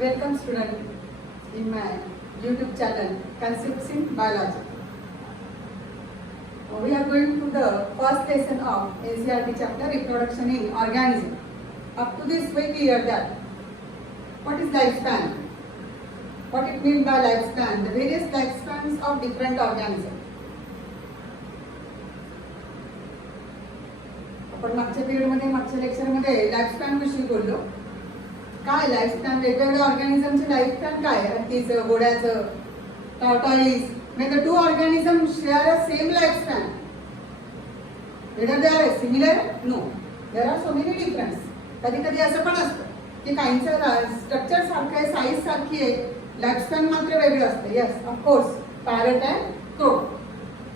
Welcome student in my YouTube channel Concepts in Biology. We are going to the first lesson of NCERT chapter Reproduction in Organism. Up to this we clear that what is lifespan, what it means by lifespan, the various lifespans of different organisms. आपण मागच्या पिरियडमध्ये मागच्या लेक्चरमध्ये लाईफस्पॅन विषयी बोललो. काय लाईफस्पॅन, वेगवेगळ्या ऑर्गॅनिझमचे लाईफस्पॅन काय, हत्तीचं, घोड्याचं, टॉर्टॉइस, म्हणजे two organism share a same lifespan. Whether they are similar, no, there are so many difference. कधी कधी असं पण असतं की काहींचं स्ट्रक्चर सारखं आहे, साईज सारखी आहे, लाईफस्पॅन मात्र वेगळं असतं. Yes, of course, parrot and crow.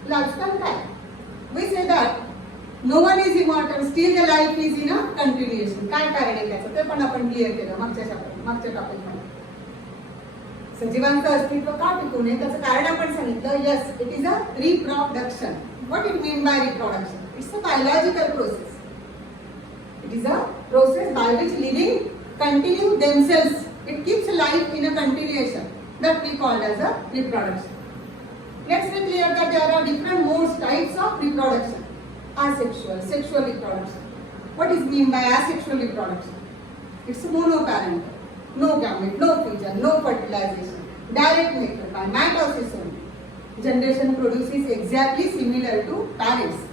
Lifespan काय? We say that no one is immortal, still the life is in a continuation. काय कारण आहे त्याचं ते पण आपण क्लिअर केलं मागच्या टॉपिकमध्ये. सजीवांचं अस्तित्व का टिकून आहे त्याचं कारण आपण सांगितलं. Yes, it is a reproduction. What it mean by reproduction? It's a biological process. It is a process by which living continue themselves. It keeps life in a continuation. That we call as a reproduction. Let's be clear that there are different modes, types of reproduction. Asexual, sexual reproduction. What is mean by asexual reproduction? It's monoparental, no gamete, no figure, no fertilization, direct method by mitosis only. Generation produces exactly similar to parents.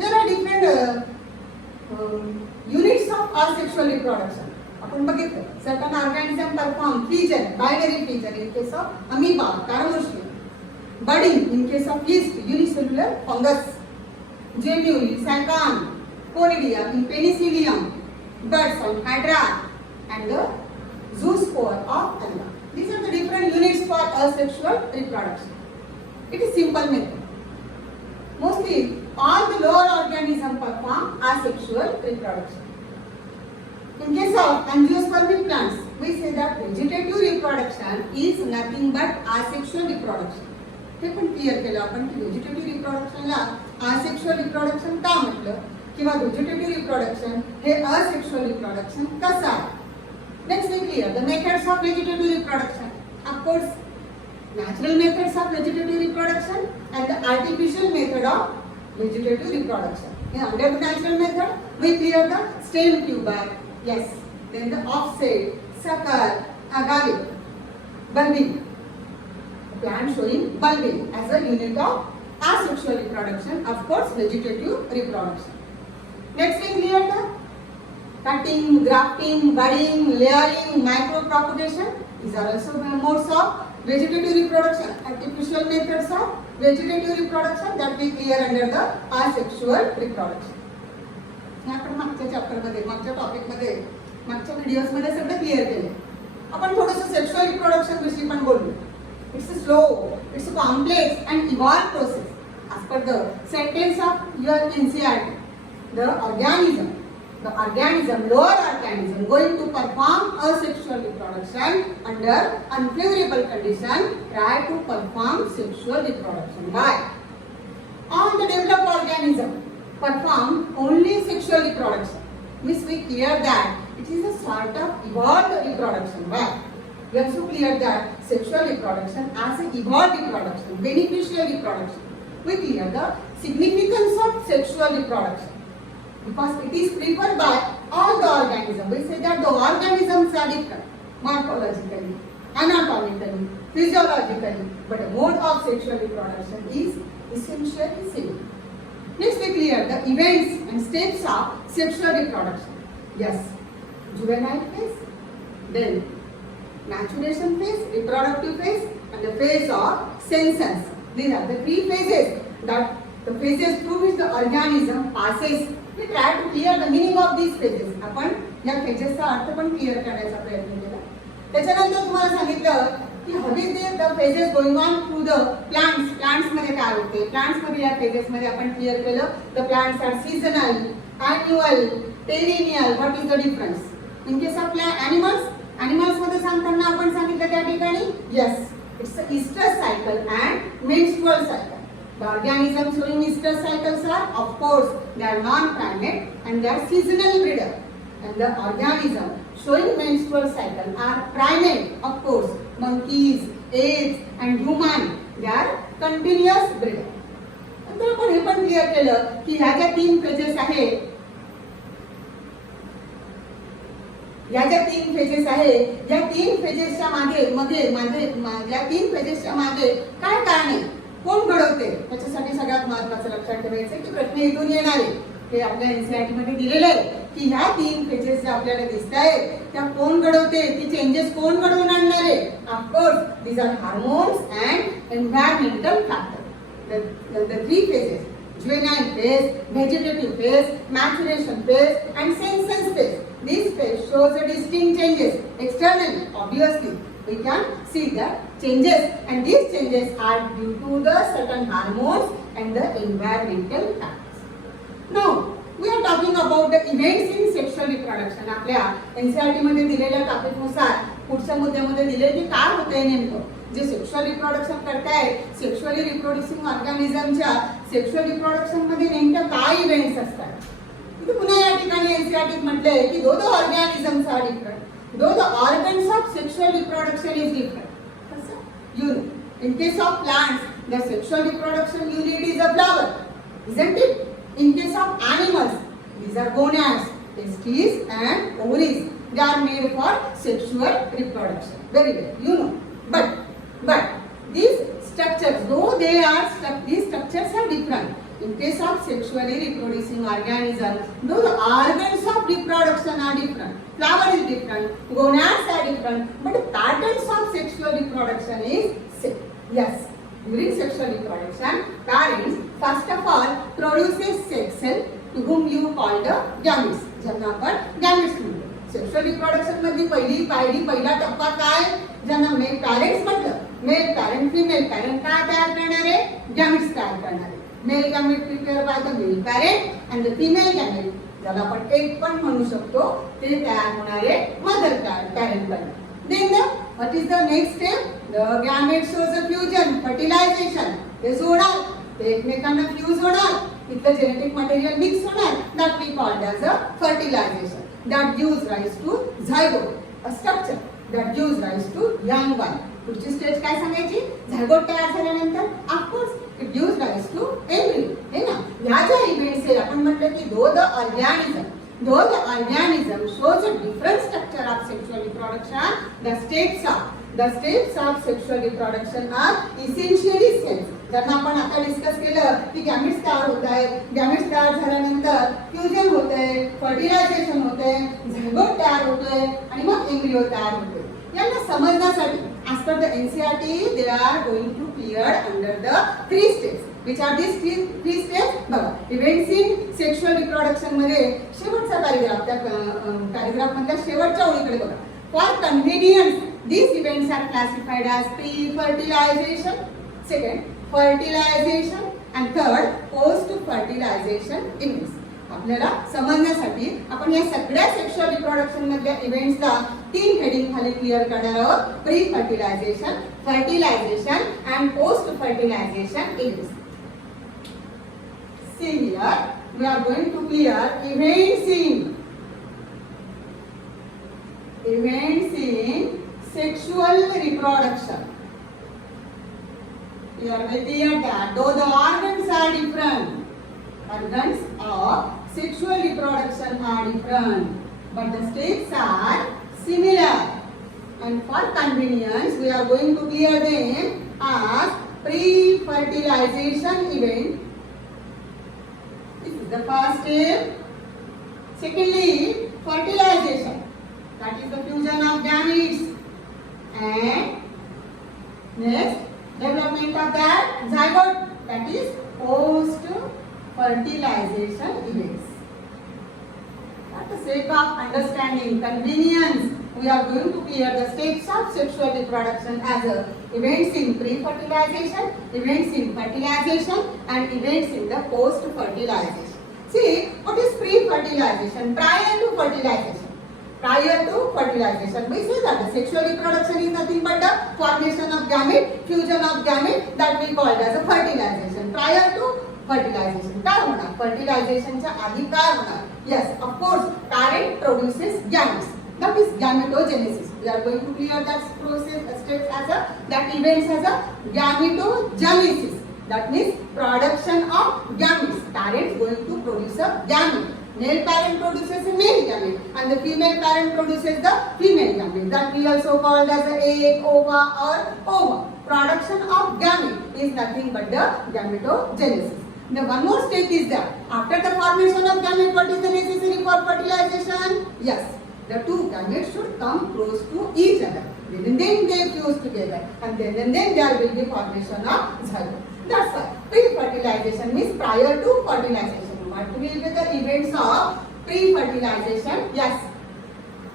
There are different units of asexual reproduction. आपण बघितलं certain organism perform fission, binary fission in case of amoeba, paramoecium. Budding in case of yeast, unicellular fungus. Gemuli, Saccon, Conidia in Penicillium, buds on Hydra, and the zoospore of Alga. These are the different units for asexual reproduction. It is simple method. Mostly all the lower organisms perform asexual reproduction. In case of angiospermic plants, we say that vegetative reproduction is nothing but asexual reproduction. हे पण क्लिअर केलं आपण की व्हेजिटेटिव्ह रिप्रोडक्शनला asexual reproduction का म्हटलं किंवा vegetative reproduction हे asexual reproduction कसं आहे. Next we clear the methods of vegetative reproduction. Of course natural methods of vegetative reproduction and the artificial method of vegetative reproduction. Under the natural method we clear the stem tuber, yes, then the offset, sucker, agave, bulbing. Plant showing bulbing as a unit of asexual reproduction, of course vegetative reproduction. Next we clear the cutting, grafting, budding, layering, micropropagation. These are also modes of vegetative reproduction, artificial methods of vegetative reproduction that we clear under the asexual reproduction. आपण मागच्या चॅप्टर मध्ये, मागच्या टॉपिक मध्ये, मागच्या व्हिडिओज मध्ये सगळं क्लिअर केले. आपण थोडंसं सेक्शुअल रिप्रोडक्शन विषयी पण बोललो. It's a slow, it's a complex and evolved process. As per the sentence of your NCERT, the organism, lower organism, going to perform asexual reproduction under unfavorable condition, try to perform sexual reproduction. Why? All the developed organism perform only sexual reproduction. Means we clear that it is a sort of evolved reproduction. Why? We also clear that sexual reproduction as an evolved reproduction, beneficial reproduction. We clear the significance of sexual reproduction because it is preferred by all the organisms. We say that the organisms are different morphologically, anatomically, physiologically, but the mode of sexual reproduction is essentially same. Next we clear the events and steps of sexual reproduction. Yes, juvenile phase, then maturation phase, reproductive phase, and the phase of senescence. These are the three phases that the phases through which the organism passes. We try to clear the meaning of these phases. आपण या phases चा अर्थ पण क्लिअर करण्याचा प्रयत्न केला. त्याच्यानंतर तुम्हाला सांगितलं की हवी ते the phases going on through the plants. Plants मध्ये काय होते? Plants मध्ये या phases मध्ये आपण क्लिअर केलं. The plants are seasonal, annual, perennial. What is the difference? In case of animals, animals मध्ये सांगताना आपण सांगितलं त्या ठिकाणी yes, it's a estrous cycle and menstrual cycle. The organisms showing estrous cycles are, of course, they are non-primate and they are seasonal breeder. and the organism showing menstrual cycle are primate. Of course, monkeys, apes and human, they are continuous breeder. नंतर आपण हे पण क्लिअर केलं की ह्या ज्या 3 फेजेस आहेत, या ज्या 3 फेजेस आहेत, या 3 फेजेसच्या या 3 फेजेसच्या मागे काय कारण आहे, कोण घडवते, त्याच्यासाठी सगळ्यात महत्त्वाचं लक्षात ठेवायचं की प्रश्न इथून येणार आहे. हे आपल्या एनसीईआरटी मध्ये दिलेलं आहे की ह्या 3 फेजेस ज्या आपल्याला दिसत आहेत त्या कोण घडवते, ती चेंजेस कोण घडवून आणणार आहे. Of course these are hormones and environmental factor. The 3 phases, juvenile phase, vegetative phase, maturation phase and senescence phase. This phase shows the distinct changes externally. Obviously, we can see the changes and these changes are due to the certain hormones and the environmental factors. Now, we are talking about the events in sexual reproduction. आपल्या एनसीईआरटी मध्ये दिलेल्या टॉपिक नुसार पुढच्या मुद्द्यामध्ये दिले की काय होतंय नेमकं, जे सेक्शुअल रिप्रोडक्शन करतायत, सेक्शुअली रिप्रोड्युसिंग ऑर्गॅनिझमच्या सेक्शुअल रिप्रोडक्शन मध्ये नेमक्या काय इव्हेंट्स असतात. इथे पुन्हा या ठिकाणी एनसीईआरटीत म्हटलंय की though the organisms are different, though the organs of sexual reproduction is different. कसं you know, in case of plants the sexual reproduction unit is a flower, isn't it? In case of animals, these are gonads, testes and ovaries. They are made for sexual reproduction. Very well, you know. But these structures, though they are these structures are different. In case of sexually reproducing organism, though the organs of reproduction are different, flower is different, gonads are different, but the patterns of sexual reproduction is same. Yes, during sexual reproduction, parents first of all produces sex cell to whom you call the gametes. ज्यांना आपण gametes म्हणतो. Sexual reproduction मधली पहिला टप्पा काय, ज्यांना male parents म्हटलं, male parent female parent काय तयार करणार आहे, गॅमेट्स तयार करणार आहे. Male gamete prepare by the male parent and the female gamete, ज्याला आपण एक पण म्हणू शकतो, ते तयार होणारे मदर पॅरेंट कडून. Then what is the next step? The gamete shows a fusion, fertilization. ते जोडणार, ते एकमेकांना फ्यूज होणार, इथलं जेनेटिक मटेरियल मिक्स होणार, that we call as a fertilization. That gives rise to zygote, a structure that gives rise to young one. पुढची stage काय सांगायची, झायगोट तयार झाल्यानंतर of course it gives rise to embryo, है ना. ह्या ज्या इव्हेंट्स आहेत, आपण म्हटलं की though the organism shows a different structure of sexual reproduction, the steps of sexual reproduction are essentially same. ज्यांना आपण आता डिस्कस केलं की गॅमेट्स तयार होत आहेत, गॅमेट्स तयार झाल्यानंतर फ्युजन होतंय, फर्टिलायझेशन होतंय, झायगोट तयार होतोय आणि मग एम्ब्रियो तयार होतोय. यांना समजण्यासाठी as per the NCERT they are going to clear under the 3 steps. Which are these three steps? बघा, events in sexual reproduction मध्ये शेवटचा पॅराग्राफ, त्या पॅराग्राफ मधल्या शेवटच्या ओळीकडे बघा. For convenience, these events are classified as pre-fertilization, second fertilization and third post-fertilization events. आपल्याला समजण्यासाठी आपण या सगळ्या सेक्शुअल रिप्रोडक्शन मधल्या इव्हेंट्सला 3 हेडिंग खाली क्लिअर करणार आहोत. Pre fertilisation, fertilisation and post fertilisation events. See here, we are going to clear events in sexual reproduction. You are very clear that though the organs are different, organs of sexual reproduction are different, but the steps are similar. And for convenience, we are going to clear them as pre-fertilization event. This is the first step. Secondly, fertilization. That is the fusion of gametes. And next, development of that zygote. That is post-fertilization events. For the sake of understanding convenience, we are going to clear the steps of sexual reproduction as events in pre-fertilization, events in fertilization, and events in the post-fertilization. See, what is pre-fertilization? Prior to fertilization. Prior to fertilization, we say that the sexual reproduction is nothing but the formation of gamete, fusion of gamete, that we call as a fertilization. Prior to fertilisation. काय होणार? फर्टिलायझेशनच्या आधी काय होणार? Yes, of course parent produces gametes. That is gametogenesis. We are going to clear that process steps as a that events as a gametogenesis. That means production of gametes. Parents going to produce a gamete. Male parent produces a male gamete and the female parent produces the female gamete. That we also called as a egg, ova or ova. Production of gamete is nothing but the gametogenesis. Now one more step is that after the formation of gamete, what is the necessary for fertilization? Yes. The two gametes should come close to each other. Then they fuse together, and then there will be formation of zygote. That's why pre-fertilization means prior to fertilization. What will be the events of pre-fertilization? Yes,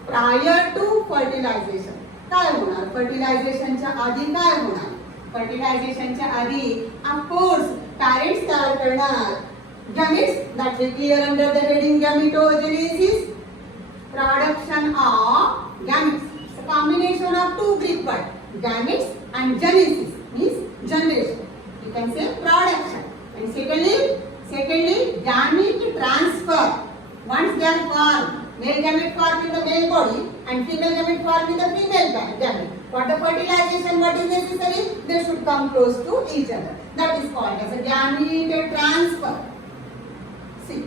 prior to fertilization. काय होणार? फर्टिलायझेशनच्या आधी काय होणार? फर्टिलायझेशनच्या आधी of course parents तयार करणार gametes. That will clear under the heading gametogenesis. Production of gametes. It's a combination of two Greek words, gametes and genesis means generation. You can say production. And secondly, gamete transfer. Once they are formed, male gamete formed in the male body and female gamete formed in the female gamete. For the fertilization, what is necessary? They should come close to each other. That is called as a gamete transfer. See.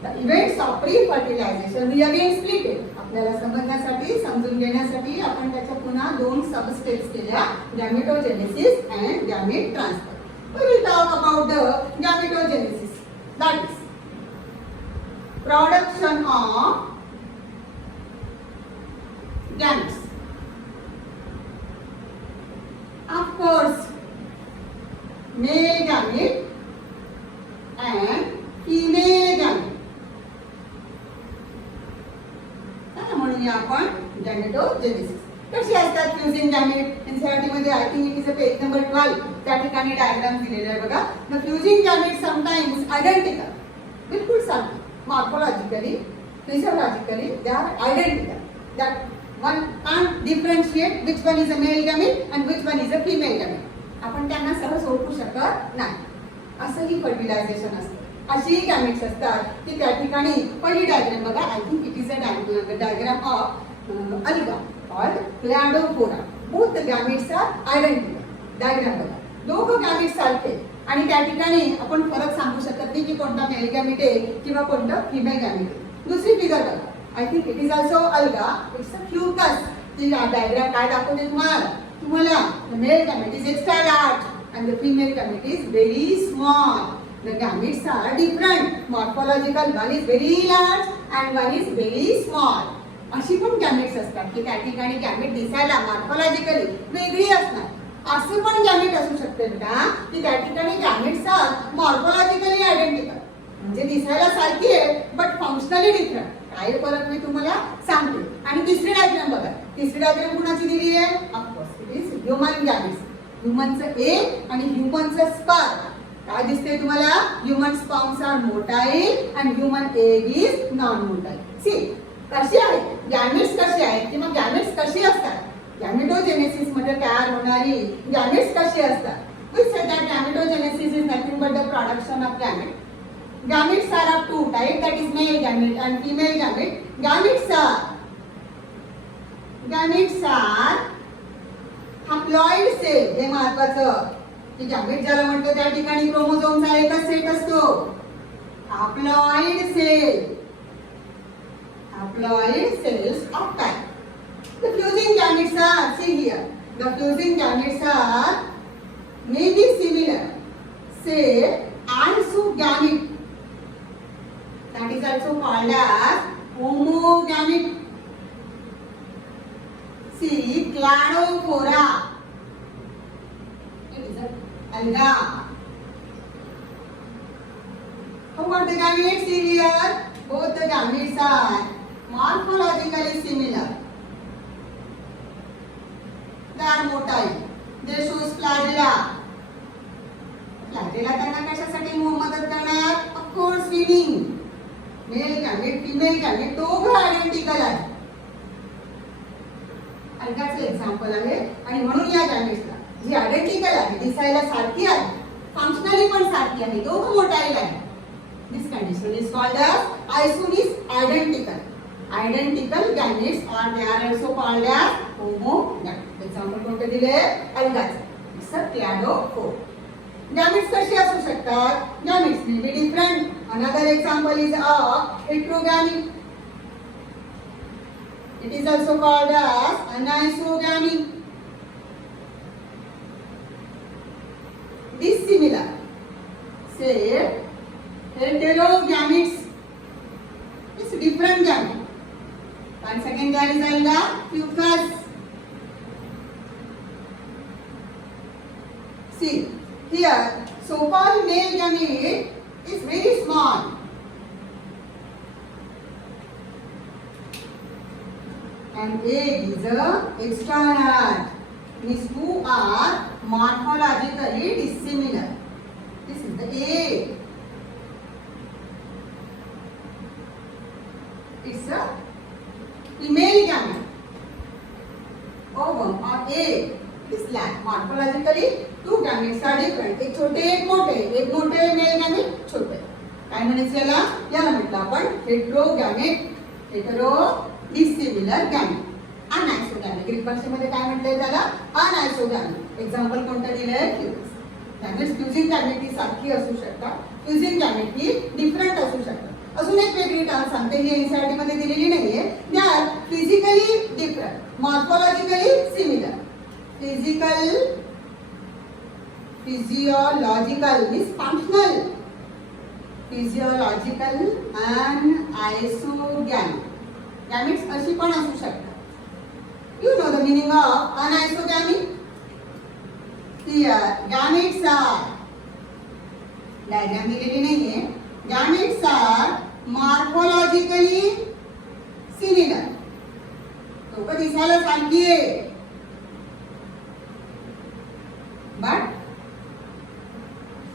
The events of pre-fertilization we again split it. आपल्याला समजण्यासाठी समजून घेण्यासाठी आपण त्याच्या पुन्हा दोन सब स्टेप्स केल्या, गॅमेटोजेनेसिस and gamete transfer. We will talk about the gametogenesis. That is production of gametes. Of course, male gamete and female gamete. म्हणूया आपण गॅमेटोजेनेसिस. कशी असतात फ्युजिंग गॅमेट? एनसीईआरटी मध्ये I think it is a page number 12. त्या ठिकाणी डायग्राम दिलेला आहे बघा. The fusing gamete sometimes identical, बिलकुल सारखे, morphologically physiologically they are identical. That one can't differentiate which one is a male gamete and which one is a female gamete. आपण त्यांना सहज ओळखू शकत नाही. असंही फर्टिलायझेशन असतं. अशी गॅमेट्स असतात की त्या ठिकाणी पहिली डायग्राम बघा. I think it is a diagram of alga or cladophora. Both the gametes are identical. Diagram बघा, दोघं गॅमेट्स सारखे आणि त्या ठिकाणी आपण फरक सांगू शकत नाही की कोणता मेल गॅमेट आहे किंवा कोणता फिमेल गॅमेट आहे. दुसरी फिगर बघा. I think it is also alga. It's a Fucus. ती डायग्राम काय दाखवते तुम्हाला mail gamete is extra large and the female gamete is very small. The gametes are different. Morphological, one is very large and one is very small. अशी पण गॅमेट्स असतात की त्या ठिकाणी गॅमेट दिसायला मॉर्फोलॉजिकली वेगळी असणार. असं पण गॅमेट असू शकते का की त्या ठिकाणी गॅमेट्स आर मॉर्फोलॉजिकली आयडेंटिकल, म्हणजे दिसायला सारखी आहे बट फंक्शनली डिफरंट. काय फरक मी तुम्हाला सांगते. आणि तिसरी डायग्राम बघा. तिसरी डायग्राम कुणाची दिली आहे? Of course it is human gametes. ह्युमनचं एग आणि ह्युमनचं स्पर्म. काय दिसते तुम्हाला? ह्युमन स्पर्म्स आर मोटाईल आणि human egg is non motile. See कशी आहे गॅमेट्स, कशी आहेत किंवा गॅमेट्स कशी असतात? गॅमेटोजेनेसिस मध्ये तयार होणारी गॅमेट्स कशी असतात? We said that gametogenesis is nothing but the production of gamete. Gametes are of two types, that is male gamete and female gamete. Gametes are haploid cell. हे महत्वाचं की गॅमेट ज्याला म्हणतो त्या ठिकाणी क्रोमोझोमचा एकच सेट असतो. haploid cell. Haploid cells of type. The fusing gametes are, see here, the fusing gametes are may be similar, say isogamete, that is also called as homogamete. See cladophora, it is a alga. How about the gametes? See here, both the gametes are morphologically similar. They are motile. They shows flagella. Flagella त्यांना कशासाठी मदत करणार? Of course swimming. Male gamete, female gamete दोघं आयडेंटिकल आहे. अलगाचं एक्झाम्पल आहे आणि म्हणून या गॅमेट्सला जी आयडेंटिकल आहे, दिसायला सारखी आहे, फंक्शनली पण सारखी आहे, दोघं मोटाईल आहे. This condition is called as isomorph identical. Identical gametes or they are also called as homogametes. Example कोणते दिले? अलगाचे. It's a cladophore. Gametes कशी असू शकतात? Gametes may be different. Another example is a heterogamy. It is also called as anisogamy. Dissimilar. Say heterogametes. It's different gamete. Once again there is alga fucus. See here, so-called male gamete is very small. And egg is a external. These two are morphologically dissimilar. This is the egg. It's a female gamete. Ovum or egg is lac. Morphologically, two gametes are different. एक छोटे एक मोठे mail gamete छोटे. काय म्हणायचं याला? याला म्हटलं आपण heterogamete. Hetero dissimilar gamete. Anisogamete. Greek भाषेमध्ये काय म्हटलंय त्याला? अनआयसोगॅमेट. एक्झाम्पल कोणतं दिलंय? फ्यूज. गॅमेट्स फ्युजिंग गॅमेट ही सारखी असू शकतात. फ्युजिंग गॅमेट ही डिफरंट असू शकतात. अजून एक वेगळी टर्म सांगते, ही एनसीईआरटी मध्ये दिलेली नाहीये. They are physically different, morphologically similar. Physiological means functional. Physiological and isogamete. Gametes अशी पण असू शकतात. You know the meaning of anisogamy? Here gametes are, diagram दिलेली नाहीये. Gametes are morphologically similar. तो दिसायला सारखी आहे, but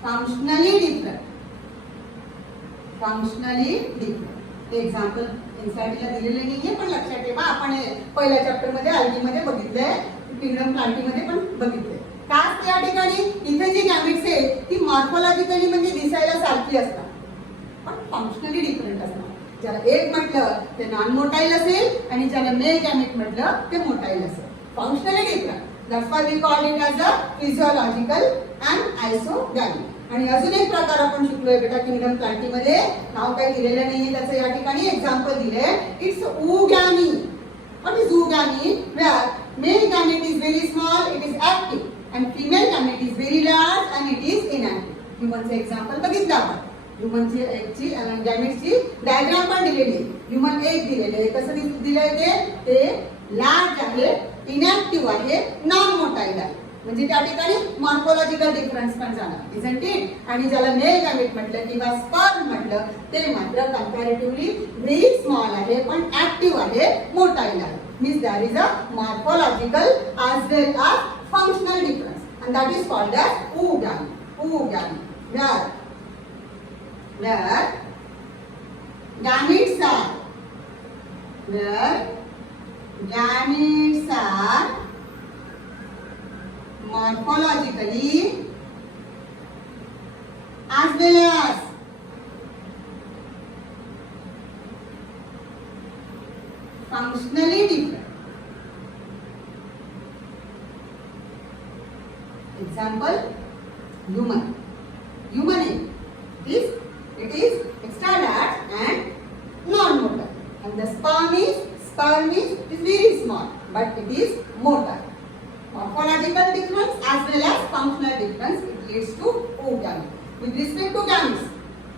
functionally different. Functionally different. Example एनसीईआरटीला दिलेले नाहीये, पण लक्षात ठेवा, आपण पहिल्या चॅप्टर मध्ये आल्गीमध्ये बघितलंय, किंगडम प्लांटीमध्ये पण बघितलंय. काय त्या ठिकाणी इथे जी गॅमेट्स आहेत ती मॉर्फोलॉजिकली म्हणजे दिसायला सारखी असतात, पण फंक्शनली डिफरंट असतात. ज्याला एक म्हटलं ते नॉन मोटाईल असेल आणि ज्याला मेल गॅमेट म्हटलं ते मोटाईल असेल. Functionally different. That's why we call it as a physiological and isogamy. आणि अजून एक प्रकार आपण शिकलोय बेटा किंगडम प्लांटीमध्ये, नाव काही दिलेलं नाहीये त्याचं, या ठिकाणी एक्झाम्पल दिले. It's oogamy. What is oogamy? Where male gamete is very small, it is active, and female gamete is very large and it is inactive. ह्यूमनचे एक्झाम्पल बघितलं आपण. ह्यूमनची एगची गॅमेटची डायग्राम पण दिलेली आहे. ह्यूमन एग दिलेले आहे. कसं दिलंय ते लार्ज आहे, इनॅक्टिव्ह आहे, नॉन मोटाईल आहे. म्हणजे त्या ठिकाणी मॉर्फोलॉजिकल डिफरन्स पण जाणार, इजंट इट? आणि ज्याला मेल गॅमेट म्हटलं किंवा स्पर्म म्हटलं ते मात्र कंपॅरेटिव्हली व्हेरी स्मॉल आहे, पण ऍक्टिव्ह आहे, मोटाईल आहे. Means there is a morphological as well as functional difference, and that is called as oogamy. Oogamy. Where gametes are morphologically as well as functionally different. Example, human. Human is extract and non-motor, and the sperm is very small, but it is motor. Morphological difference as well as functional difference, it leads to oogamy. With respect to gametes,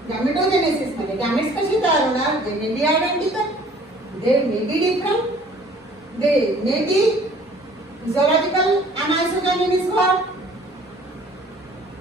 gametogenesis मध्ये gametes कशी तयार होणार? They may be identical, they may be different, they may be physiological anisogamy means what?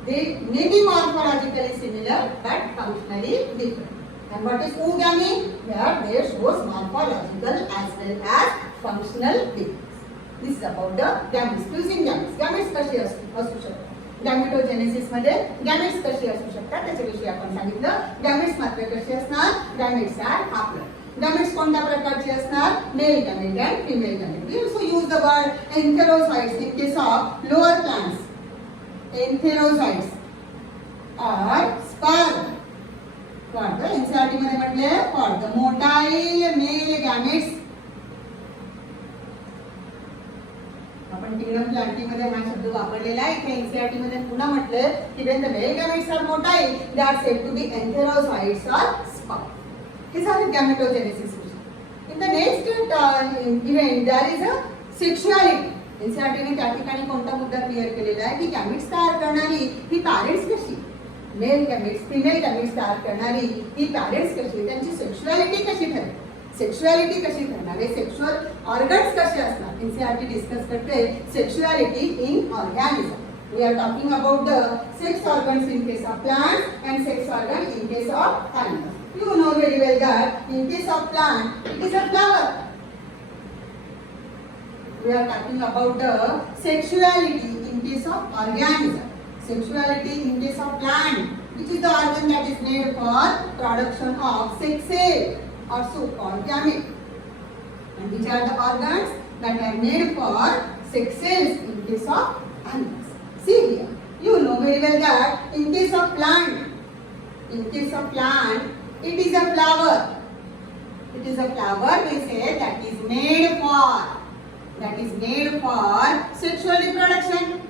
They may be morphologically similar but functionally different. And what is oogamy? Here there shows morphological as well as functional difference. This is about the gametes. Fusing gametes. Gametes कशी असू शकतात? गॅमेटोजेनेसिस मध्ये गॅमेट्स कशी असू शकतात त्याच्याविषयी आपण सांगितलं. गॅमेट्स मात्र कशी असणार? गॅमेट्स आर हाफलर. गॅमेट्स कोणत्या प्रकारचे असणार? Mail gamete and female gamete. We also use the word entherocytes in case of lower plants. Entherocytes. or sperm. For the NCERT मध्ये म्हटले for the motile male gametes. आपण टिग्नम प्लांटी मध्ये हा शब्द वापरलेला आहे. इथे NCERT मध्ये पुन्हा म्हटले की when the male gametes are motile, they are said to be enterocytes or sperm. These are gametogenesis. In the next event, there is a sexuality. NCERT ने त्या ठिकाणी कोणता मुद्दा क्लिअर केलेला आहे की गॅमेट्स तयार करणारी ही पॅरेंट्स कशी, मेल गॅमेट्स फिमेल गॅमेट्स तयार करणारी ही पॅरेंट्स कशी, त्यांची सेक्शुअलिटी कशी ठरेल, सेक्शुअलिटी कशी ठरणार आहे, सेक्शुअल ऑर्गन्स कसे असणार. NCERT डिस्कस करते सेक्शुअलिटी इन organism. We are talking about the sex organs in case of plants and sex organ in case of animals. You know very well that in case of plant, it is a flower. We are talking about the sexuality in case of organism. Sexuality in case of plant, which is the organ that is made for production of sex cells or so-called gamete. And which are the organs that are made for sex cells in case of animals. See here, you know very well that in case of plant, it is a flower. It is a flower, we say, that is made for sexual reproduction.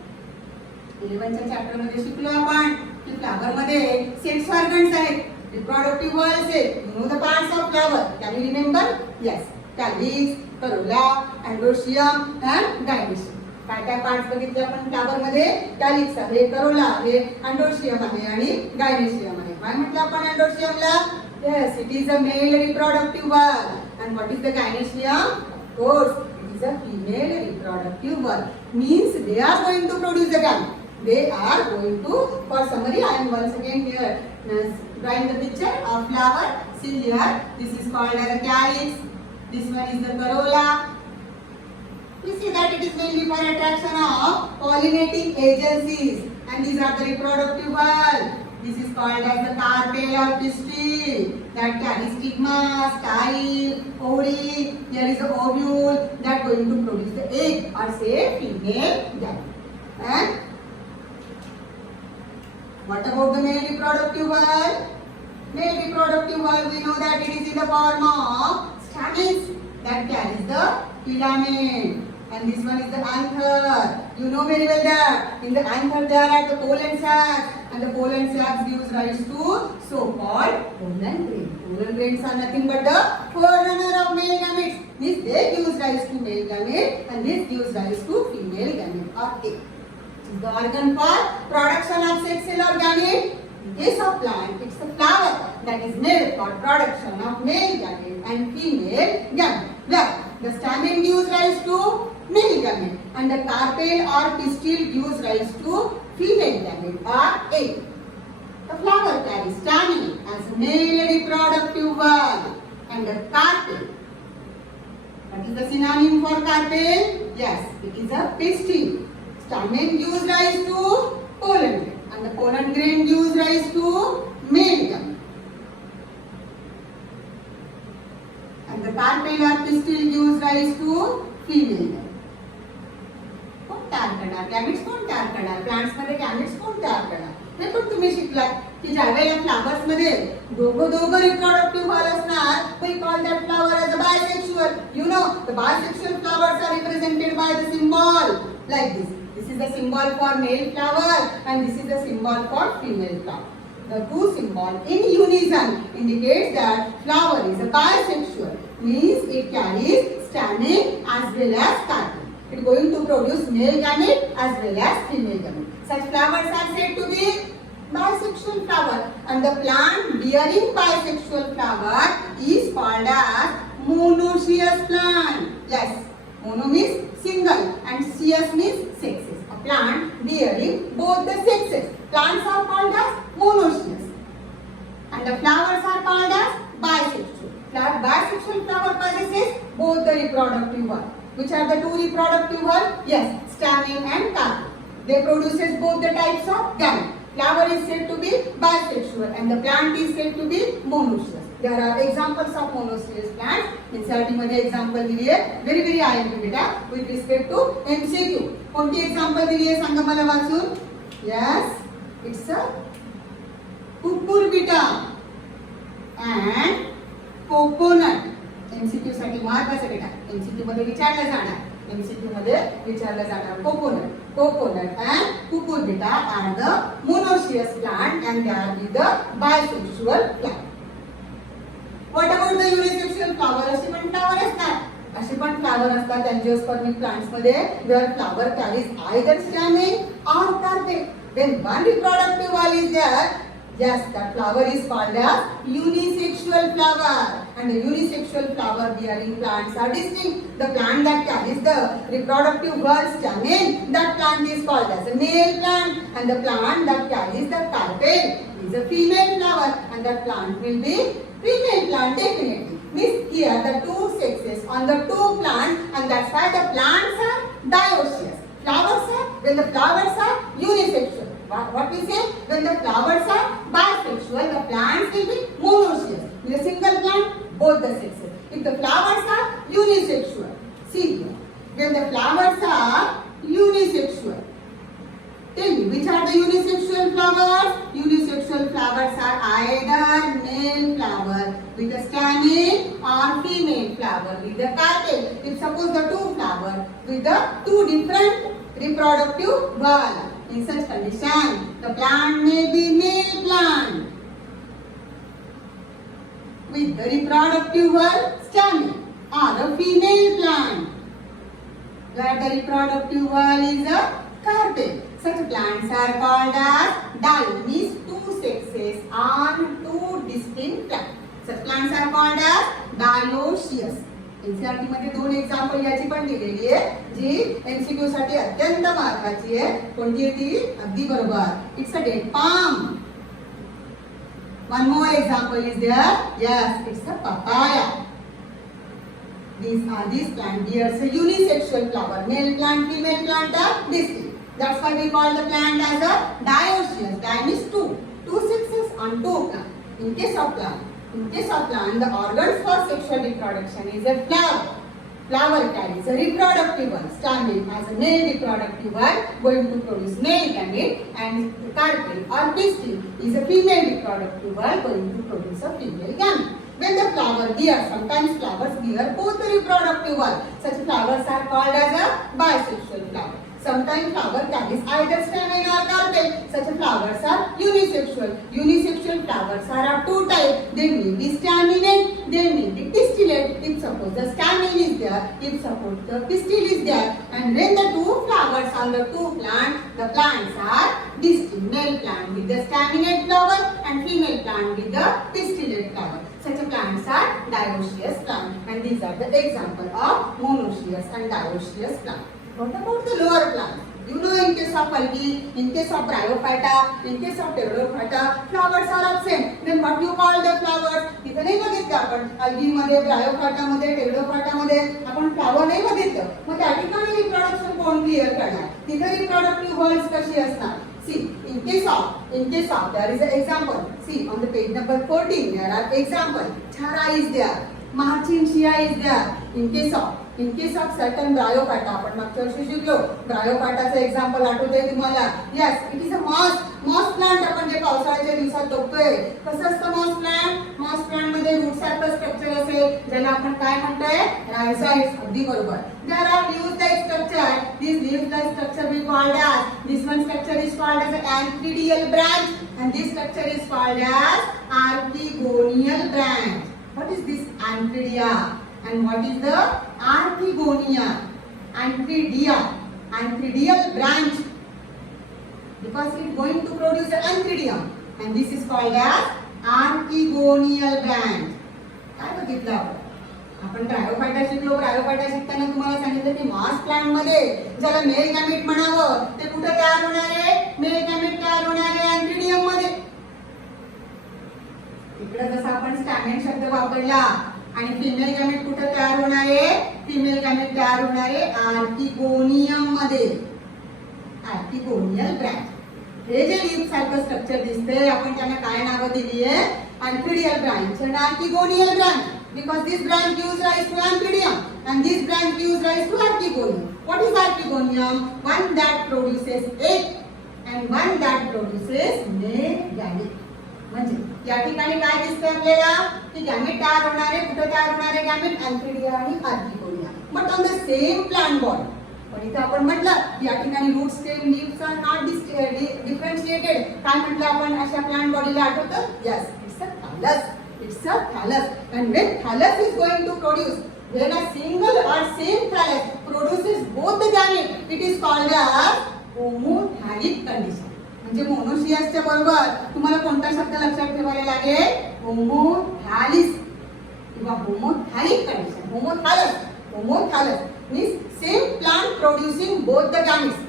11th chapter मध्ये शिकलो आपण की फ्लावर मध्ये sex organs आहेत, reproductive walls आहेत. You know the parts of flower. Can you remember? Yes, calyx, Corolla, androecium and gynoecium. काय पार्ट्स बघितले आपण फ्लावर मध्ये? कॅलिक्स आहे, करोला आहे, अँड्रोशियम आहे आणि गायनेशियम आहे. काय म्हटलं आपण अँड्रोशियमला? Yes, it is a male reproductive valve. And what is the gynoecium? Of course, it is a female reproductive valve. Means they are going to produce the gamete. They are going to, for summary, I am once again here drawing the picture of flower. See here, this is called as a calyx. This one is the corolla. You see that it is mainly for attraction of pollinating agencies. And these are the reproductive valve. This is called as the carpel or pistil that carries stigma, style, ovary. Here is the ovule that going to produce the egg or say female gamete. And what about the male reproductive valve? Male reproductive valve, we know that it is in the form of stamens that carries the filament. And this one is the anther. You know very well that in the anther there are the pollen sacs, and the pollen sacs gives rise to so-called pollen grains. Pollen grains are nothing but the forerunner of male gametes. This they gives rise to male gamete, and this gives rise to female gamete or egg. This is the organ for production of sex cell or gamete. In case of plant, it's the flower that is made for production of male gamete and female gamete. Well, the stamen gives rise to male gamete and the carpel or pistil gives rise to female gamete or egg. The flower carries stamen as male reproductive valve and the carpel. What is the synonym for carpel? Yes, it is a pistil. Stamen gives rise to pollen grain and the pollen grain gives rise to male gamete. And the carpel or pistil gives rise to female gamete. कोण तयार करणार? गॅमेट्स कोण तयार करणार? प्लांट्स मध्ये गॅमेट्स कोण तयार करणार? हे पण तुम्ही शिकलात की ज्यावेळेला फ्लावर्स मध्ये दोघं रिप्रोडक्टिव्ह व्हाल असणार, we call that flower as a bisexual. You know, the bisexual flowers are represented by the symbol like this. This is the symbol for male flower and this is the symbol for female flower. The two symbols in unison indicates that flower is a bisexual. Means it carries stamen as well as carpel. It is going to produce male gamete as well as female gamete. Such flowers are said to be bisexual flower, and the plant bearing bisexual flower is called as monoecious plant. Yes, mono means single and cious means sexes. A plant bearing both the sexes. Plants are called as monoecious, and the flowers are called as bisexual. Bisexual flower possesses both the reproductive valve. Which are the two reproductive valve? Yes, stamen and carpel. They produces both the types of gamete. Flower is said to be bisexual and the plant is said to be monoecious. There are examples of monoecious plants. NCERT मध्ये example दिली आहे. Very IMP बेटा with respect to MCQ. कोणती example दिली आहे सांगा मला वाचून? Yes, it's a cucurbita and coconut. MCQ साठी महत्त्वाचं बेटा, MCQ मध्ये विचारलं जाणार, MCQ मध्ये विचारलं जाणार coconut and cucurbita are the monoecious plant and they are the bisexual plant. What about the unisexual flower? अशी पण फ्लावर असतात, अशी पण फ्लावर असतात angiospermic plants मध्ये. Their flower carries either stamen or carpel. When one reproductive wall is there, yes, that flower is called as unisexual flower. And the unisexual flower bearing plants are distinct. The plant that carries the reproductive wall stamen, that plant is called as a male plant. And the plant that carries the carpel is a female flower. And that plant will be female plant definitely. Means here the two sexes on the two plants, and that's why the plants are dioecious. Flowers are, when the flowers are unisexual. What we say? When the flowers are bisexual, the plants will be monoecious. In a single plant, both the sexes. If the flowers are unisexual, see here. When the flowers are unisexual, tell me which are the unisexual flowers? Unisexual flowers are either male flower with a stamen or female flower with a carpel. If suppose the two flowers with the two different reproductive wall. In such condition, the plant may be male plant with the reproductive wall stamen, or a female plant where the reproductive wall is a carpel. Such plants are called as dioecious, means two sexes on two distinct plants. Such plants are called as dioecious. NCERT मध्ये दोन एक्झाम्पल याची पण दिलेली आहे, जी एमसीक्यू साठी अत्यंत महत्त्वाची आहे. कोणती आहे ती? अगदी बरोबर, it's a date palm. One more example is there. Yes, it's a papaya. These plant bears a unisexual flower. Male plant, female plant are distinct. That's why we call the plant as a dioecious. Dia means two sexes on two plants. In case of plant, the organs for sexual reproduction is a flower. Flower carries a reproductive one. Stamen has a male reproductive one going to produce male gamete, and carpel or pistil is a female reproductive one going to produce a female gamete. When the flower bears, sometimes flowers bear both the reproductive one. Such flowers are called as a bisexual flower. Sometimes flower carries either stamen or carpel. Such flowers are unisexual. Unisexual flowers are of two types. They may be staminate, they may be pistillate. If suppose the stamen is there, if suppose the pistil is there, and when the two flowers on the two plants, the plants are distinct. Male plant with the staminate flower and female plant with the pistillate flower. Such plants are dioecious plants, and these are the example of monoecious and dioecious plants. What about the lower plants? You know, in case of algae, in case of bryophyta, in case of pteridophyta, flowers are absent. Then what you call the flowers? इथं नाही बघितलं आपण. algae मध्ये, bryophyta मध्ये, pteridophyta मध्ये आपण फ्लावर नाही बघितलं. मग त्या ठिकाणी रिप्रोडक्शन कोण क्लिअर करणार? तिथे रिप्रोडक्टिव्ह वर्ड्स कशी असणार? See, in case of, there is an example. See, on the page number 14, there are example. Chara is there. Marchingia is there. In case of certain bryophyta, आपण मागच्या वर्षी शिकलो. bryophytaचं एक्झाम्पल आठवतंय तुम्हाला? Yes, it is a moss plant. आपण जे पावसाळ्याच्या दिवसात बघतोय. कसं असतं moss plant? moss plant मध्ये रूट सारखं स्ट्रक्चर असेल, ज्याला आपण काय म्हणतोय? rhizoids. अगदी बरोबर. There are leaf-like structure. This leaf-like structure we called as, this one structure is called as an antheridial branch, and this structure is called as archegonial branch. What is this antheridia? And what is the archegonia? Antheridial branch, because it is going to produce an antheridium, and this is called as archegonial branch. काय बघितलं आपण? ब्रायोफायटा शिकलो. ब्रायोफायटा शिकताना तुम्हाला सांगितलं की moss plant मध्ये ज्याला मेल गॅमेट म्हणावं, ते कुठे तयार होणार आहे? मेल गॅमेट तयार होणार आहे अँथ्रिडियम मध्ये. इकडे जसं आपण स्टॅमेन शब्द वापरला, आणि फिमेल गॅमेट कुठे तयार होणार आहे? फिमेल गॅमेट तयार होणार आहे आर्किगोनियम मध्ये. Archegonial branch. हे जे लीफ सारखं स्ट्रक्चर दिसतंय, आपण त्यांना काय नाव दिली आहे? Antheridial branch and archegonial branch, because this branch gives rise to antheridium and this branch gives rise to archegonium. What is archegonium? One that produces egg and one that produces male gamete. म्हणजे या ठिकाणी काय दिसतंय आपल्याला की गॅमेट तयार होणारे कुठे तयार होणारे गॅमेट अँथ्रिडिया आणि archegonia but on the same plant body. पण इथे आपण म्हटलं की या ठिकाणी root stem leaves are not differentiated. काय म्हटलं आपण अशा प्लांट बॉडीला आठवतं? Yes, it's a thallus. It's a thallus, and when thallus is going to produce, when a single or same thallus produces both the gamete, it is called as homothallic condition. म्हणजे मोनोशियसच्या बरोबर तुम्हाला कोणता शब्द लक्षात ठेवायला लागेल? होमोथॅलिस किंवा homothallic condition. Homothallus means same plant producing both the gametes.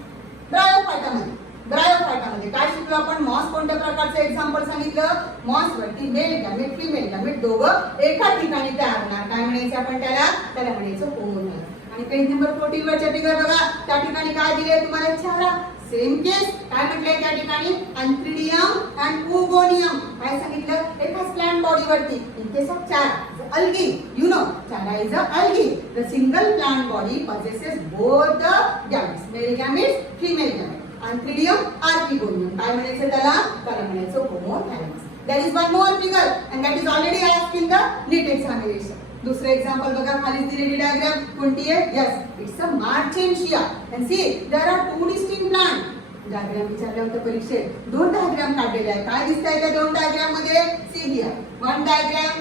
ब्रायोफायटामध्ये काय शिकलो आपण? मॉस कोणत्या प्रकारचं एक्झाम्पल सांगितलं? मॉस वरती मेल गॅमेट फिमेल गॅमेट दोघं एका ठिकाणी तयार होणार. काय म्हणायचं आपण त्याला? त्याला म्हणायचं होमोथॅलस. आणि पेज नंबर 14 वरच्या फिगर बघा, त्या ठिकाणी काय दिले तुम्हाला? चारा. सेम केस काय म्हटलंय त्या ठिकाणी? अँथ्रिडियम अँड ओगोनियम. काय सांगितलं? एकाच प्लांट बॉडी वरती. इन केस ऑफ चारा algae, you know, chara is a algae. The single plant body possesses both the gametes, male gametes, female gametes. Anthridium, archegonium. काय म्हणायचं त्याला? त्याला म्हणायचं होमोथॅलस. There is one more figure and that is already asked in the NEET examination. दुसरं example बघा, खाली दिलेली डायग्राम कोणती आहे? Yes, it's a marchantia. And see, there are two distinct plants. Diagram विचारलं होतं परीक्षेत. दोन डायग्राम काढलेले आहेत. काय दिसतंय त्या दोन डायग्राम मध्ये? See here. One diagram,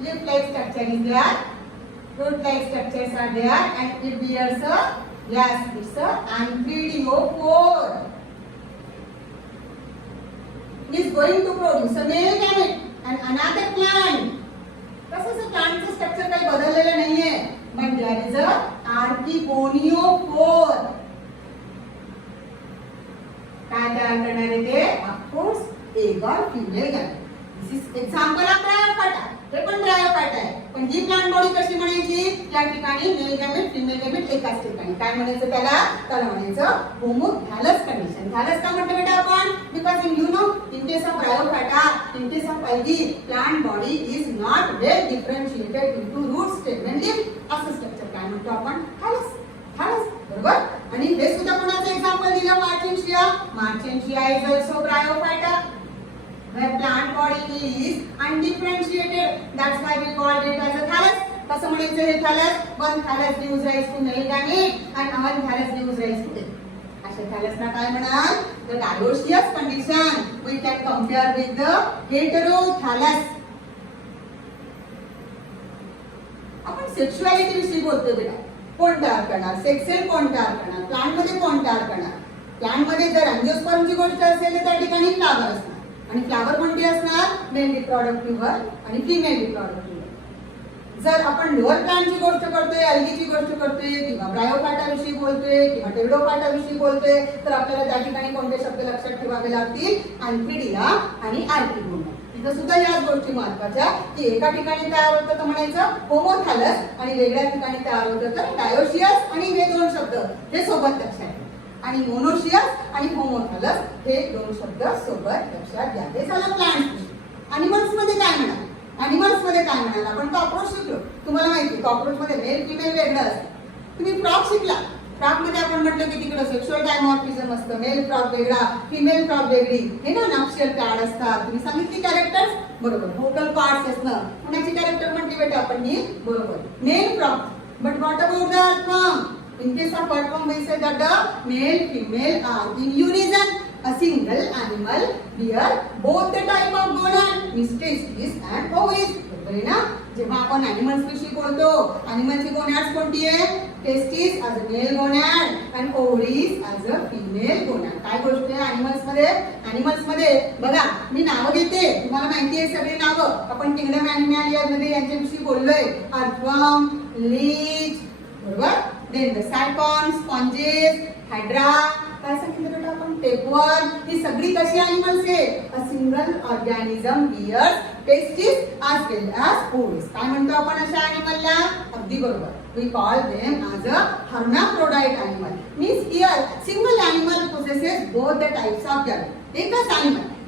leaf-like structure is there, root-like structures are there, and it bears a, yes, it's a anthridiophore. It is going to produce a male gamete and another plant. तसंच प्लांटचं स्ट्रक्चर काही बदललेलं नाहीये, but there is a archegoniophore. काय तयार करणार आहे ते? Of course, egg or female gamete. This is example of bryophyta. हे पण ब्रायोफाइटा आहे. पण ही प्लांट बॉडी कशी म्हणायची? या ठिकाणी मेल गॅमेट फिमेल गॅमेट एकाच ठिकाणी. काय म्हणायचं त्याला? त्याला म्हणायचं होमोथॅलस कंडिशन. थॅलस का म्हटलं बेटा आपण? Because in you know in case of bryophyta, in case of algae, plant body is not well differentiated into root stem and leaf. असं स्ट्रक्चर काय म्हणतो आपण? थॅलस. थॅलस बरोबर. आणि हे सुद्धा कोणाचं एक्झाम्पल दिलं? Marchantia. Marchantia is also bryophyta. Where plant body is undifferentiated, that's why we called it as a thallus. कसं म्हणायचं हे thallus? One thallus gives rise to male gamete and one thallus gives rise to egg. अशा thallus ना काय म्हणाल? The dioecious condition we can compare with the heterothallus. आपण सेक्शुअलिटी विषयी बोलतोय बेटा. कोण तयार करणार? सेक्स सेल कोण तयार करणार? प्लांट मध्ये कोण तयार करणार? प्लांट मध्ये जर अँजिओस्पर्मची गोष्ट असेल तर त्या ठिकाणी फ्लावर असणार. आणि फ्लावर कोणती असणार? मेल रिप्रोडक्टिव्ह आणि फिमेल रिप्रोडक्टिव्ह. जर आपण लोअर प्लांटची गोष्ट करतोय, अल्गीची गोष्ट करतोय किंवा ब्रायोफाइटा विषयी बोलतोय किंवा टेरिडोफाइटा विषयी बोलतोय तर आपल्याला त्या ठिकाणी कोणते शब्द लक्षात ठेवावे लागतील? अँथ्रिडिया आणि आर्किगोनिया. इथं सुद्धा याच गोष्टी महत्त्वाच्या की एका ठिकाणी तयार होतं तर म्हणायचं होमोथॅलस आणि वेगळ्या ठिकाणी तयार होतं तर डायोशियस. आणि हे दोन शब्द हे सोबत लक्षात ठेवा. आणि मोनोशियस आणि होमोथॅलस हे दोन शब्द सोबत लक्षात घ्या. हे झालं प्लांट. अॅनिमल्स मध्ये काय म्हणाल? अॅनिमल्स मध्ये काय म्हणाल? आपण कॉकरोच शिकलो. तुम्हाला माहिती कॉकरोच मध्ये मेल फिमेल वेगळं असतं. तुम्ही फ्रॉग शिकला. फ्रॉग मध्ये आपण म्हटलं की तिकडे सेक्शुअल डायमॉर्फिझम असतं. मेल फ्रॉग वेगळा, फिमेल फ्रॉग वेगळी. हे ना नॉक्शियल पॅड असतात. तुम्ही सांगितली कॅरेक्टर्स बरोबर. व्होकल पार्ट्स असणं. कुणाची कॅरेक्टर म्हटली बेटा आपण? ही बरोबर. Male frog. But what about the earthworm? In case of earthworm, we say that the male female are in unison. A single animal bear both the type of gonad, means testes and ovaries. बरोबर ना? जेव्हा आपण एनिमल्स विषयी बोलतो, एनिमलची गोनॅड्स कोणती आहे? Testis as a male gonad and ovaries as a female gonad. काय गोष्ट आहे एनिमल्स मध्ये बघा, मी नावं घेते. तुम्हाला माहिती आहे सगळी नावं. आपण किंगडम एनिमॅलिया मध्ये यांच्याविषयी बोललोय. अर्थवर्म, लीच, बरोबर. Then the सायकॉन, स्पॉन्जेस, हायड्रा, काय सांगितलं बेटा आपण? टेपवर्म. ही सगळी कशी एनिमल्स आहे? A single organism bears testis as well as ovaries. काय म्हणतो आपण अशा एनिमलला? अगदी बरोबर. We call them as a hermaphrodite animal. Means here single animal possesses both the types of gamete. एकच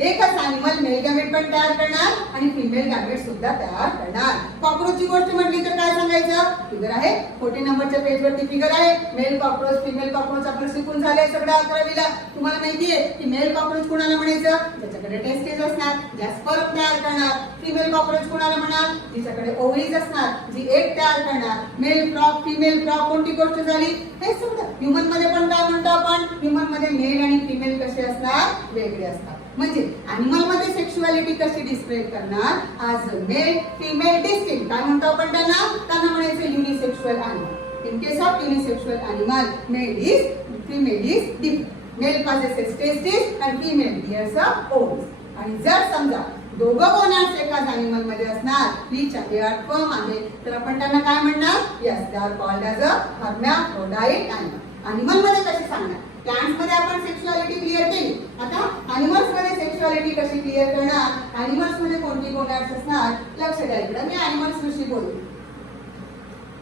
एकच अॅनिमल मेल गॅमेट पण तयार करणार आणि फिमेल गॅमेट सुद्धा तयार करणार. कॉक्रोचची गोष्ट म्हटली तर काय सांगायचं? फिगर आहे 14 नंबरच्या पेज वरती फिगर आहे. मेल कॉक्रोच फिमेल कॉक्रोच आपलं शिकून झालंय सगळं 11वीला. तुम्हाला माहितीये की मेल कॉक्रोच कोणाला म्हणायचं? ज्याच्याकडे टेस्टिस असणार, ज्या स्पर्म तयार करणार. फिमेल कॉक्रोच कोणाला म्हणाल? जिच्याकडे ओव्हरीज असणार, जी एग तयार करणार. मेल फ्रॉग फिमेल फ्रॉग कोणती गोष्ट झाली? हे सगळं ह्युमन मध्ये पण काय म्हणतो आपण? ह्युमन मध्ये मेल आणि फिमेल कसे असणार? वेगळे असतात. म्हणजे अॅनिमल मध्ये सेक्शुअलिटी कशी डिस्क्राइब करणार? As a male female distinct. काय म्हणतो आपण त्यांना? त्यांना म्हणायचं unisexual animal. In case of unisexual animal, male is female is different. Male possesses testes and female bears a ovaries. आणि जर समजा दोघं गोनाड्स एकाच अॅनिमल मध्ये असणार, which are firm आहे, तर आपण त्यांना काय म्हणणार? Yes, they are called as a hermaphrodite animal. Animal मध्ये कशी सांगणार? प्लांट्स मध्ये आपण सेक्शुअलिटी क्लिअर केली. आता अॅनिमल्स मध्ये सेक्शुअलिटी कशी क्लिअर करणार? अॅनिमल्स मध्ये कोणती गोनाड्स असणार? लक्ष द्या इकडे. मी अॅनिमल्स विषयी बोलतो.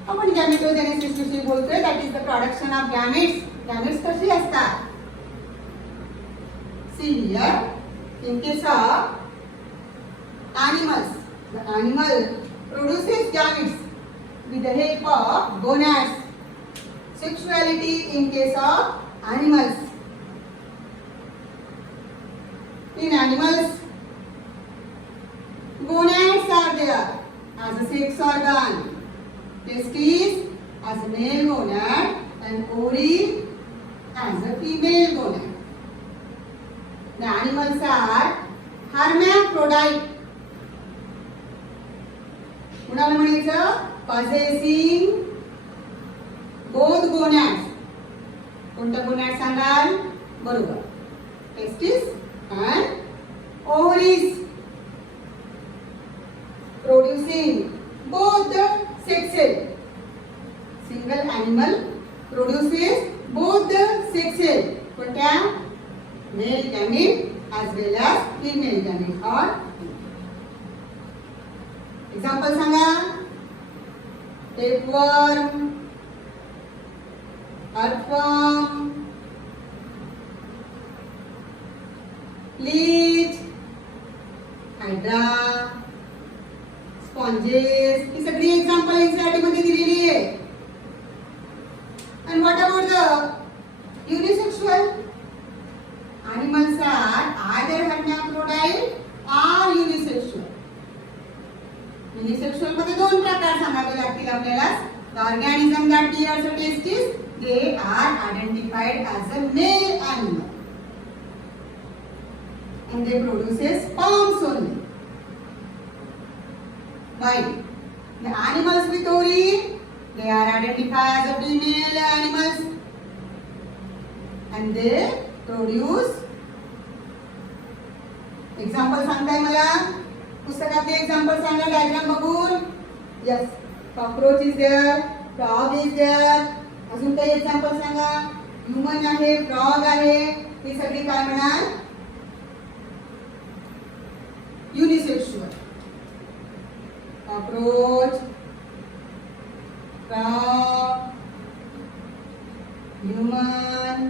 आपण गॅमेटोजेनेसिस विषयी बोलतोय. That is the production of gametes. Gametes कशी असतात? See here, in case of animals, the animal produces gametes with the help of gonads. Sexuality in case of animals. In animals, gonads are there as a sex organ. Testes as a male gonad and ovary as a female gonad. The animals are hermaphrodite. कुणाला म्हणायचं? possessing both gonads. कोणत्या गोनॅड सांगाल? बरोबर, testis and ovaries. Producing both the sexes. Single animal produces both the sexes. कोणत्या? Male gamete as well as female gamete or example Sanga. Tapeworm, earthworm, leech, hydra, sponges. ही सगळी example NCERT मध्ये दिलेली आहे. And what about the unisexual? Animals are either hermaphrodite or unisexual. Unisexual मध्ये दोन प्रकार सांगावे लागतील आपल्याला. The organism that bears a testis, they are identified as a male animal and they produces sperms only. While the animals with ovary, they are identified as a female animals and they produce. Example सांगताय मला? पुस्तकातले example सांगा diagram बघून. Yes, cockroach is there, frog is there. अजून काही example सांगा. Human आहे, frog आहे, ही सगळी काय म्हणाल? Unisexual. Cockroach, frog, human.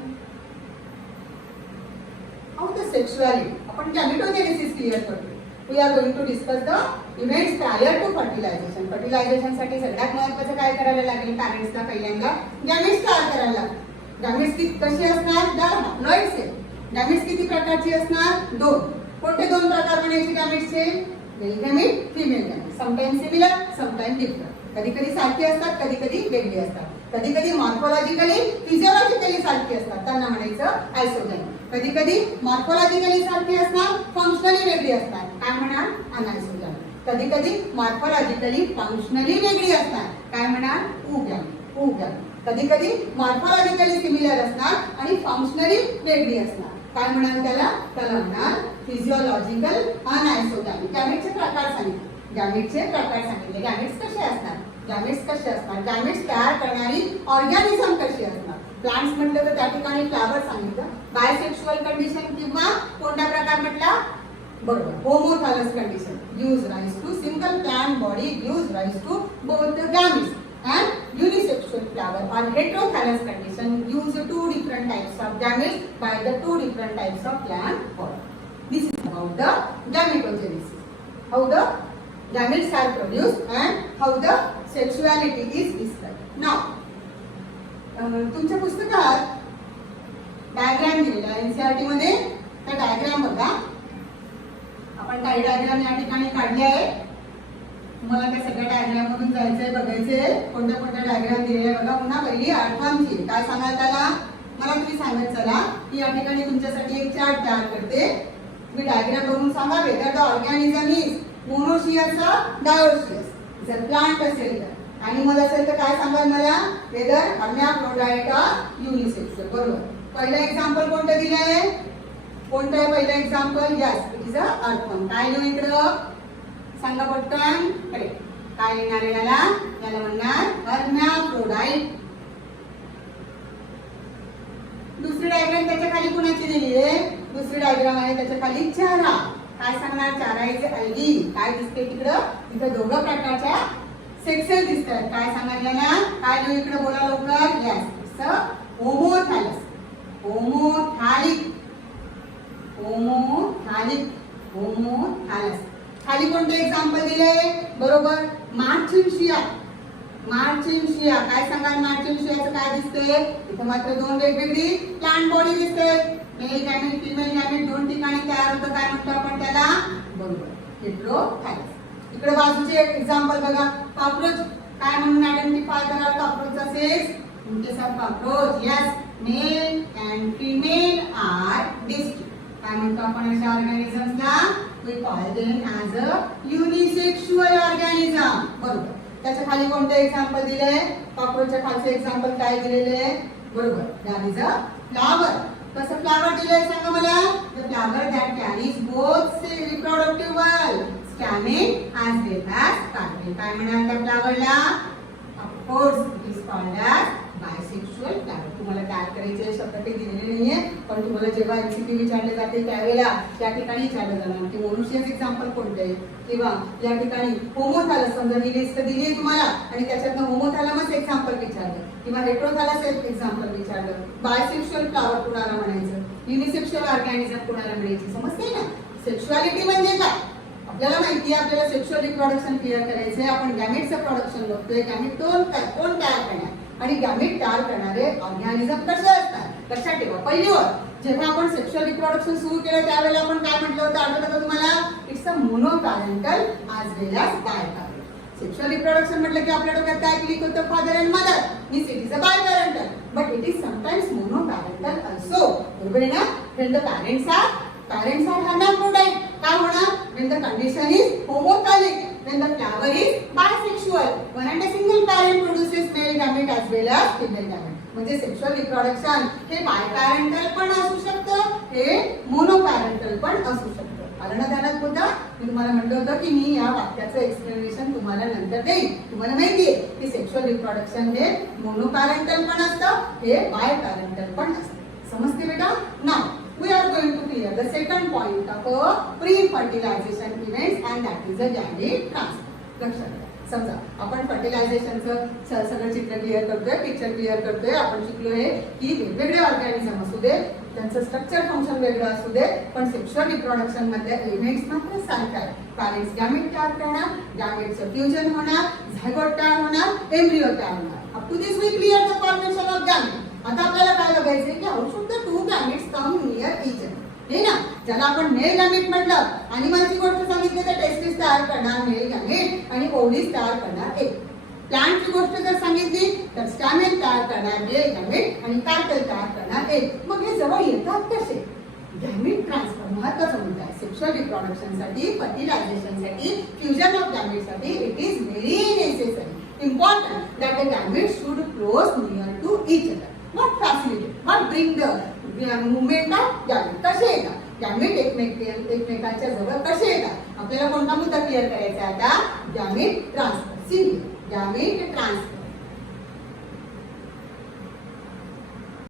Of the sexuality, आपण गॅमेटोजेनेसिस क्लिअर करतो. We are going to discuss the events prior to fertilization. Fertilisation साठी सगळ्यात महत्त्वाचं काय करायला लागेल? पॅरेंट्सला पहिल्यांदा गॅमेट्स तयार करायला लागतील. गॅमेट्स कशी असणार? The haploid cell. गॅमेट्स किती प्रकारची असणार? दोन. कोणते दोन प्रकार म्हणायचे गॅमेट्सचे? Male gamete, female gamete. Sometime similar, sometime different. कधी कधी सारखी असतात, कधी कधी वेगळी असतात. कधी कधी मॉर्फोलॉजिकली फिजिओलॉजिकली सारखी असतात, त्यांना म्हणायचं आयसोगॅमेट. कधी कधी मॉर्फोलॉजिकली सारखी असणार, फंक्शनली वेगळी असतात, काय म्हणाल? अनआयसोगॅमेट. कधी कधी मॉर्फोलॉजिकली फंक्शनली वेगळी असतात, काय म्हणाल? ऊगॅमेट. ऊगॅमेट. कधी कधी मॉर्फोलॉजिकली सिमिलर असणार आणि फंक्शनली वेगळी असणार, काय म्हणाल त्याला? त्याला म्हणाल फिजिओलॉजिकल अनआयसोगॅमेट. गॅमेटचे प्रकार सांगितले. गॅमेटचे प्रकार सांगितले. गॅमेट्स कसे असतात? गॅमेट्स कसे असतात? गॅमेट्स तयार करणारी ऑर्गॅनिझम कशी असणार? प्लांट्स म्हटलं तर त्या ठिकाणी फ्लावर सांगितलं. बायसेक्शुअल कंडिशन किंवा कोणता प्रकार म्हटला? बरोबर, होमोथॅलस condition gives rise to single plant body gives rise to both the gametes, and unisexual flower or heterothallus condition gives two different types of gametes by the two different types of plant body. This is about the gametogenesis. How the gametes are produced and how the sexuality is described. Now, तुमच्या पुस्तकात डायग्राम दिलेला आहे एनसीईआरटी मध्ये. त्या डायग्राम बघा. आपण काही डायग्राम या ठिकाणी काढले आहे. तुम्हाला त्या सगळ्या डायग्राम मधून जायचंय, बघायचंय कोणत्या कोणत्या डायग्राम दिलेले बघा. पुन्हा पहिली आठवणची काय सांगाल त्याला, मला तुम्ही सांगत चला की या ठिकाणी तुमच्यासाठी एक चार्ट तयार करते. तुम्ही डायग्राम बघून सांगा whether the organism is monoecious or dioecious. जर प्लांट असेल तर, एनिमल असेल तर काय सांगाल मला, वेदर हर्मॅफ्रोडाइट or युनिसेक्सुअल. बरोबर. पहिलं एक्झाम्पल कोणतं दिलंय, कोणतं आहे पहिलं एक्झाम्पल, यस इट इज अ अर्थवर्म. काय लिहू इकडं सांगा पटकन. करेक्ट. काय लिहिणार आहे याला, याला म्हणणार हर्मॅफ्रोडाइट. दुसरी डायग्राम त्याच्या खाली कुणाची दिली आहे, दुसरी डायग्राम आहे त्याच्या खाली चारा. काय सांगणार, चारा इज अल्गी. काय दिसते तिकडं, तिथं दोघं प्रकारच्या सेक्सेल दिसतात. काय सांगायला ना, काय लिहू इकडे बोला लवकर, यस इट्स अ होमोथॅलस. होमोथॅलिक. होमोथॅलिक. होमोथॅलस. खाली कोणते एक्झाम्पल दिले, बरोबर मार्चिनशिया. मार्चिनशिया. काय सांगाल मार्चिनशियाचं काय दिसते, इथं मात्र दोन वेगवेगळी प्लांट बॉडी दिसते. मेल गॅमेट फिमेल गॅमेट दोन ठिकाणी तयार होतं. काय म्हणतो आपण त्याला, बरोबर हेटेरोथॅलस. इकडे बाजूचे एक एक्झाम्पल बघा, कॉकरोच. काय म्हणून आयडेंटिफाय कराल कॉकरोचचा सेक्स, in case of cockroach yes male and female are distinct. काय म्हणतो आपण अशा ऑर्गॅनिझम्सला, we call them as a unisexual organism. बरोबर. त्याच्या खाली कोणते एक्झाम्पल दिले, कॉकरोचच्या खालचे एक्झाम्पल काय दिलेले, बरोबर दॅट इज अ फ्लावर. कसं फ्लावर दिलंय सांगा मला, the flower that carries both reproductive whorl stamen as well as carpel. काय म्हणाल त्या फ्लावरला, of course it is called as bisexual flower. तुम्हाला तयार करायचे शब्द काही दिलेले नाहीये, पण तुम्हाला जेव्हा एमसीक्यू विचारले जाते त्यावेळेला त्या ठिकाणी विचारलं जाणार की मोनोशियस एक्झाम्पल कोणते आहे, किंवा या ठिकाणी होमोथॅलस समजा ही लिस्ट दिली आहे तुम्हाला आणि त्याच्यातनं होमोथॅलमस एक्झाम्पल विचारलं किंवा हेटेरोथॅलस एक्झाम्पल विचारलं, बायसेक्शुअल फ्लावर कुणाला म्हणायचं, युनिसेक्शुअल ऑर्गॅनिझम कुणाला म्हणायची, समजते ना. सेक्शुअलिटी म्हणजे काय, आपल्याला माहिती आहे, आपल्याला सेक्शुअल रिप्रोडक्शन क्लिअर करायचंय. आपण गॅमेटचं प्रोडक्शन बघतोय, गॅमेट कोण तयार करणार आणि गॅमेट तयार करणारे ऑर्गॅनिझम कसे असतात. लक्षात ठेवा, पहिलीवर जेव्हा आपण सेक्शुअल रिप्रोडक्शन सुरू केलं त्यावेळेला आपण काय म्हटलं होतं, आठवतं का तुम्हाला, it's a monoparental as well as biparental. Sexual reproduction म्हटलं की आपल्या डोक्यात काय क्लिक होतं, father and mother, means it is a biparental, but it is sometimes monoparental also. बरोबर आहे ना. when the parents are hermaphrodite, काय होणार, when the condition is homothallic, when the flower is bisexual, one and a single parent produces male gamete as well as female gamete. म्हणजे sexual reproduction हे बायपॅरेंटल पण असू शकतं, हे मोनोपॅरेंटल पण असू शकतं. आलं ना ध्यानात होता. मी तुम्हाला म्हटलं होतं की मी या वाक्याचं एक्सप्लेनेशन तुम्हाला नंतर देईन. तुम्हाला माहितीये की सेक्शुअल रिप्रोडक्शन हे मोनोपॅरेंटल पण असतं, हे बायपॅरेंटल पण असतं. समजते बेटा. Now we are going to clear the second point of pre-fertilization events and that is a gamete transfer. लक्षात घ्या. समजा आपण फर्टिलायझेशनचं सगळं चित्र क्लिअर करतोय, पिक्चर क्लिअर करतोय. आपण शिकलो आहे की वेगवेगळे ऑर्गॅनिझम असू दे, त्यांचं स्ट्रक्चर फंक्शन वेगळं असू दे, पण सेक्शुअल रिप्रोडक्शन मधले इव्हेंट्स मात्र सारखं आहे. पॅरेंट्स गॅमेट तयार करणार, गॅमेटचं फ्युजन होणार, झायगोट तयार होणार, एम्ब्रियो तयार होणार. Up to this we clear the formation of gamete. आता आपल्याला काय बघायचंय की how should the two gametes come near each other. हे ना, ज्याला आपण मेल गॅमेट म्हटलं, ॲनिमलची गोष्ट सांगितली तर टेस्टिस तयार करणार मेल गॅमेट आणि ओव्हरीज तयार करणार एक. प्लांटची गोष्ट जर सांगितली तर स्टॅमेन तयार करणार मेल गॅमेट आणि कार्पेल तयार करणार एक. मग हे जवळ येतात कसे, गॅमेट ट्रान्सफर महत्वाचं मुद्दा आहे. सेक्शुअल रिप्रोडक्शनसाठी, फर्टिलायझेशनसाठी, फ्युजन ऑफ गॅमेटसाठी it is very necessary, important that the gamete should close near to each other. Not facilitate, but bring the movement of gamete. कसे येतात गॅमेट एकमेकांच्या जवळ कसे येतात. आपल्याला कोणता मुद्दा क्लिअर करायचा आहे आता, गॅमेट ट्रान्सफर. सी गॅमेट ट्रान्सफर.